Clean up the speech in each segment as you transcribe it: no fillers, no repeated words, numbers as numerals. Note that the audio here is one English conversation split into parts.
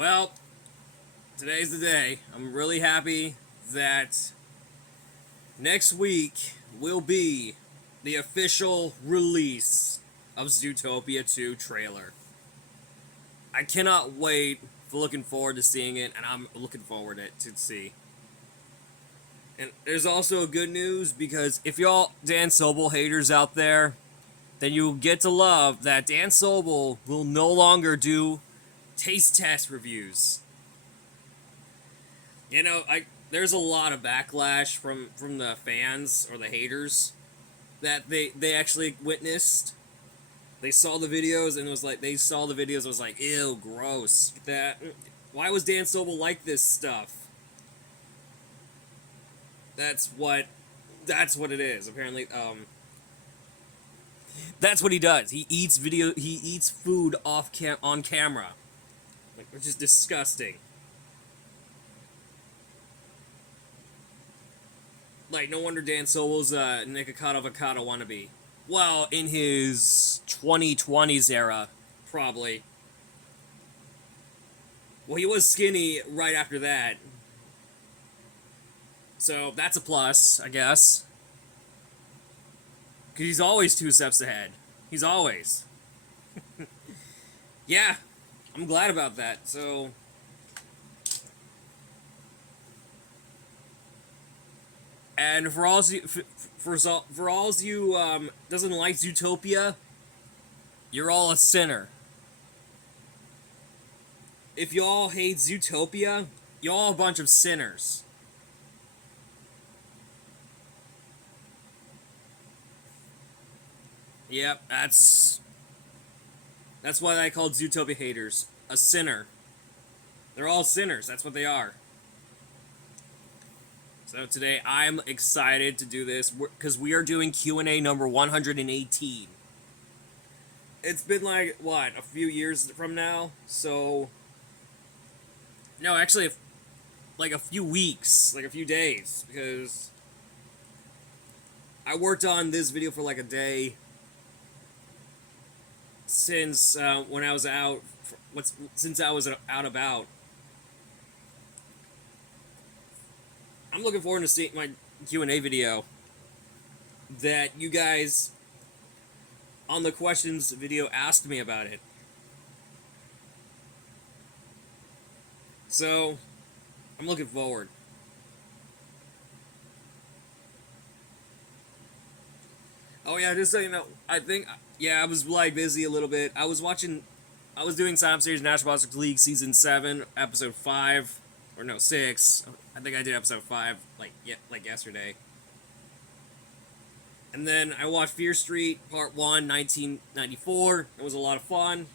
Well, today's the day. I'm really happy that next week will be the official release of Zootopia 2 trailer. I cannot wait. Looking forward to seeing it, and I'm looking forward to see. And there's also good news, because if y'all Dan Sobel haters out there, then you'll get to love that Dan Sobel will no longer do taste test reviews. You know, there's a lot of backlash from the fans or the haters that they actually witnessed. They saw the videos and it was like, ew, gross. Why was Dan Sobel like this stuff? That's what it is. Apparently, that's what he does. He eats food on camera. Which is disgusting. No wonder Dan Sobel's Nikocado Avocado wannabe. Well, in his 2020s era, probably. Well, he was skinny right after that. So, that's a plus, I guess. Because he's always 2 steps ahead. He's always. Yeah, I'm glad about that, so... And for all of you doesn't like Zootopia, you're all a sinner. If y'all hate Zootopia, y'all a bunch of sinners. Yep, that's why I called Zootopia haters a sinner. They're all sinners, that's what they are. So today, I'm excited to do this, because we are doing Q&A number 118. It's been a few years from now? So... No, actually, a few weeks, a few days, because... I worked on this video for a day since when I was out, since I was out about. I'm looking forward to seeing my Q&A video that you guys on the questions video asked me about it. So, I'm looking forward. Oh yeah, just so you know, I was busy a little bit. I was doing Science Series National Basketball League Season 7, Episode 5, or no, 6. I think I did Episode 5, yesterday. And then I watched Fear Street, Part 1, 1994. It was a lot of fun.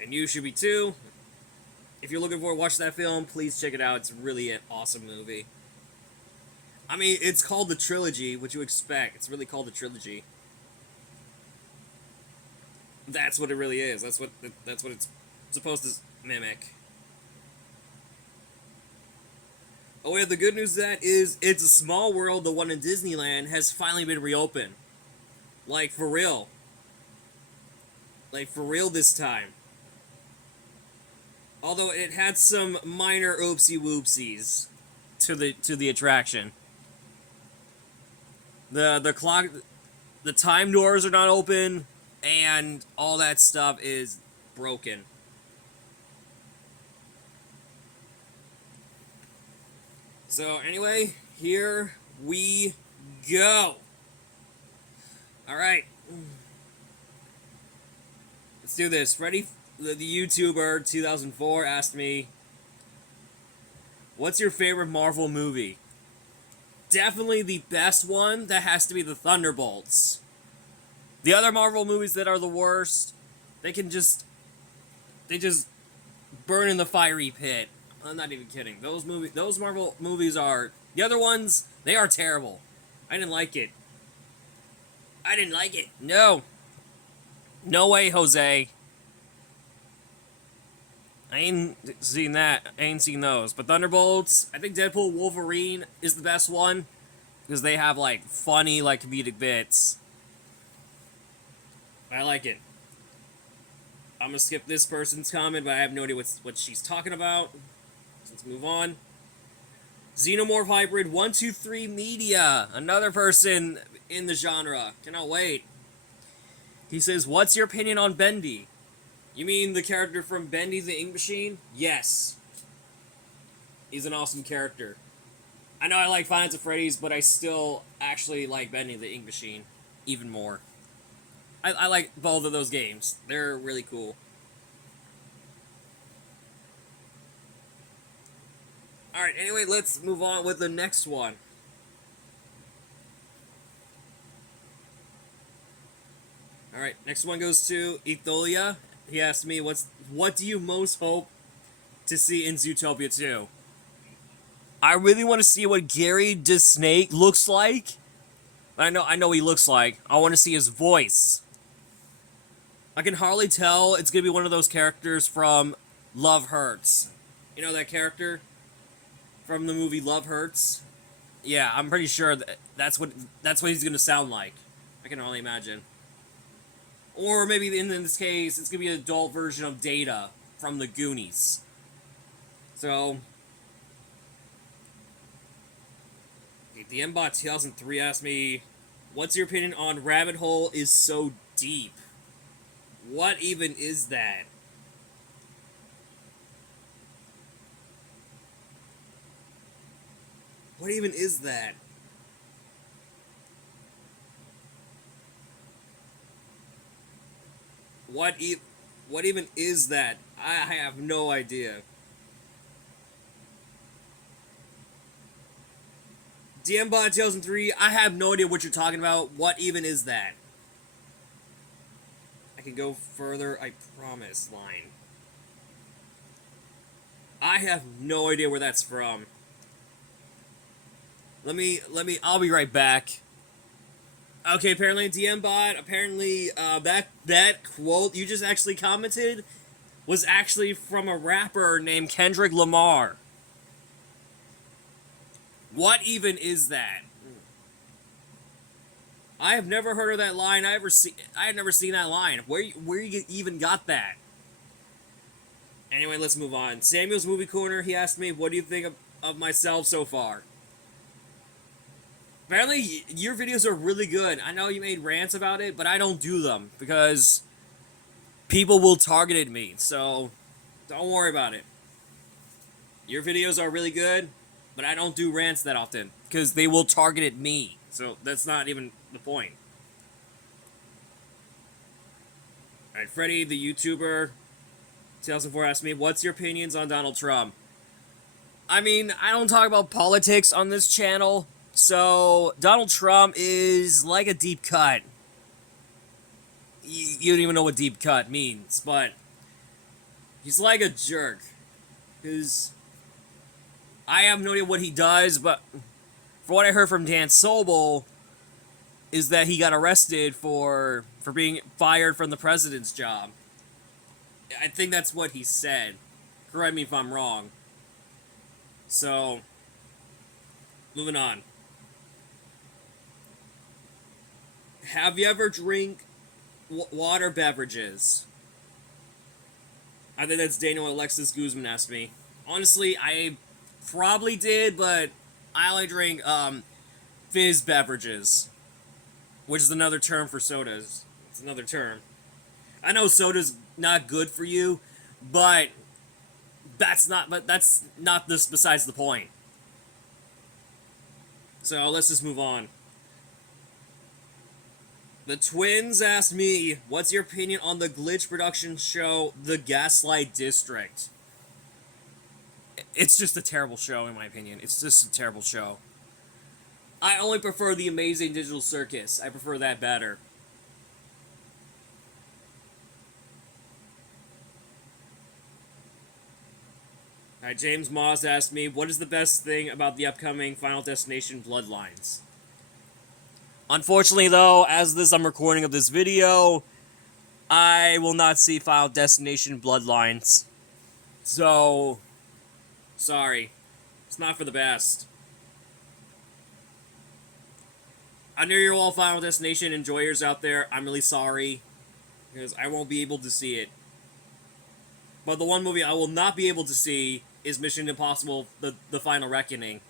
And you should be too. If you're looking forward to watch that film, please check it out. It's really an awesome movie. I mean, it's called the trilogy. What you expect? It's really called the trilogy. That's what it really is. That's what it's supposed to mimic. Oh yeah, the good news of that is It's a Small World, the one in Disneyland, has finally been reopened. For real. For real this time. Although it had some minor oopsie-whoopsies to the attraction. The clock, the time doors are not open, and all that stuff is broken. So anyway, here we go. Alright. Let's do this. Ready? The YouTuber 2004 asked me, what's your favorite Marvel movie? Definitely the best one, that has to be the Thunderbolts. The other Marvel movies that are the worst, they just burn in the fiery pit. I'm not even kidding. Those Marvel movies are... The other ones, they are terrible. I didn't like it. No. No way, Jose. I ain't seen that. I ain't seen those. But Thunderbolts, I think Deadpool Wolverine is the best one. Because they have, funny, comedic bits. I like it. I'm gonna skip this person's comment, but I have no idea what she's talking about. So let's move on. Xenomorph Hybrid 123 Media, another person in the genre. Cannot wait. He says, "What's your opinion on Bendy?" You mean the character from Bendy the Ink Machine? Yes. He's an awesome character. I know I like Five Nights at Freddy's, but I still actually like Bendy the Ink Machine even more. I like both of those games. They're really cool. Alright, anyway, let's move on with the next one. Alright, next one goes to Etholia. He asked me, what do you most hope to see in Zootopia 2? I really want to see what Gary DeSnake looks like. I know what he looks like. I want to see his voice. I can hardly tell it's going to be one of those characters from Love Hurts. You know that character from the movie Love Hurts? Yeah, I'm pretty sure that's what he's going to sound like. I can only imagine. Or maybe in this case, it's going to be an adult version of Data from the Goonies. So, the Mbot 2003 asked me, "What's your opinion on Rabbit Hole is so deep?" What even is that? What even is that? What even is that? I have no idea. DMBot 2003, I have no idea what you're talking about. What even is that? I can go further, I promise, line. I have no idea where that's from. I'll be right back. Okay, apparently DMBot, that quote you just actually commented was actually from a rapper named Kendrick Lamar. What even is that? I have never heard of that line. I have never seen that line. Where you even got that? Anyway, let's move on. Samuel's Movie Corner, he asked me, "What do you think of myself so far?" Apparently, your videos are really good. I know you made rants about it, but I don't do them because people will target me, so don't worry about it. Your videos are really good, but I don't do rants that often because they will target me, so that's not even the point. Alright, Freddy, the YouTuber, 2004 asked me, "What's your opinions on Donald Trump?" I mean, I don't talk about politics on this channel, so Donald Trump is like a deep cut. You don't even know what deep cut means, but he's like a jerk. Because I have no idea what he does, but for what I heard from Dan Sobel, is that he got arrested for being fired from the president's job. I think that's what he said. Correct me if I'm wrong. So, moving on. Have you ever drink water beverages? I think that's Daniel Alexis Guzman asked me. Honestly, I probably did, but I only drink fizz beverages, which is another term for sodas. It's another term. I know soda's not good for you, but that's not this besides the point. So let's just move on. The twins asked me, "What's your opinion on the Glitch production show, The Gaslight District?" It's just a terrible show, in my opinion. It's just a terrible show. I only prefer The Amazing Digital Circus. I prefer that better. Alright, James Moss asked me, "What is the best thing about the upcoming Final Destination Bloodlines?" Unfortunately, though, as I'm recording of this video, I will not see Final Destination Bloodlines. So, sorry. It's not for the best. I know you're all Final Destination enjoyers out there. I'm really sorry, because I won't be able to see it. But the one movie I will not be able to see is Mission Impossible: The Final Reckoning.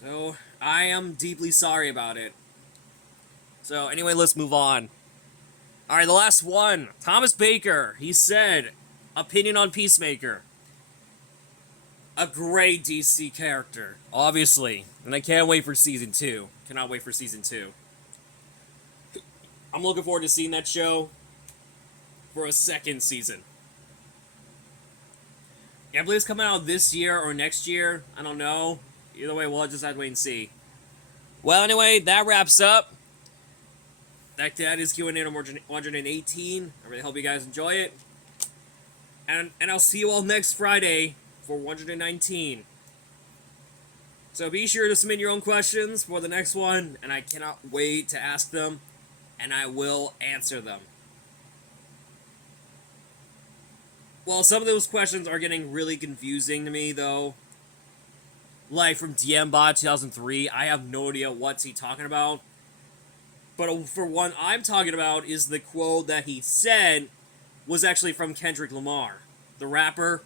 So, I am deeply sorry about it. So, anyway, let's move on. Alright, the last one. Thomas Baker. He said, opinion on Peacemaker. A great DC character, obviously. And I can't wait for Season 2. Cannot wait for Season 2. I'm looking forward to seeing that show for a second season. Yeah, I believe it's coming out this year or next year. I don't know. Either way, we'll just have to wait and see. Well, anyway, that wraps up. That is Q&A number 118. I really hope you guys enjoy it. And I'll see you all next Friday for 119. So be sure to submit your own questions for the next one, and I cannot wait to ask them, and I will answer them. Well, some of those questions are getting really confusing to me, though. Like from DMBot 2003, I have no idea what's he talking about. But for one I'm talking about is the quote that he said was actually from Kendrick Lamar, the rapper.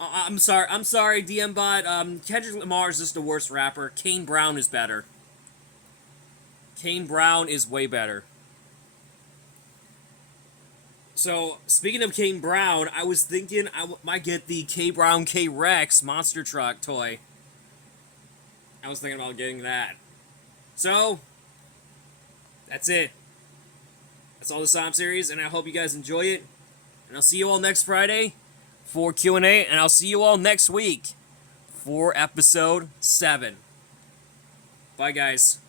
I'm sorry, DMBot. Kendrick Lamar is just the worst rapper. Kane Brown is better. Kane Brown is way better. So, speaking of Kane Brown, I was thinking I might get the K Brown K-Rex monster truck toy. I was thinking about getting that. So, that's it. That's all the Psalm series, and I hope you guys enjoy it. And I'll see you all next Friday for Q&A, and I'll see you all next week for episode 7. Bye, guys.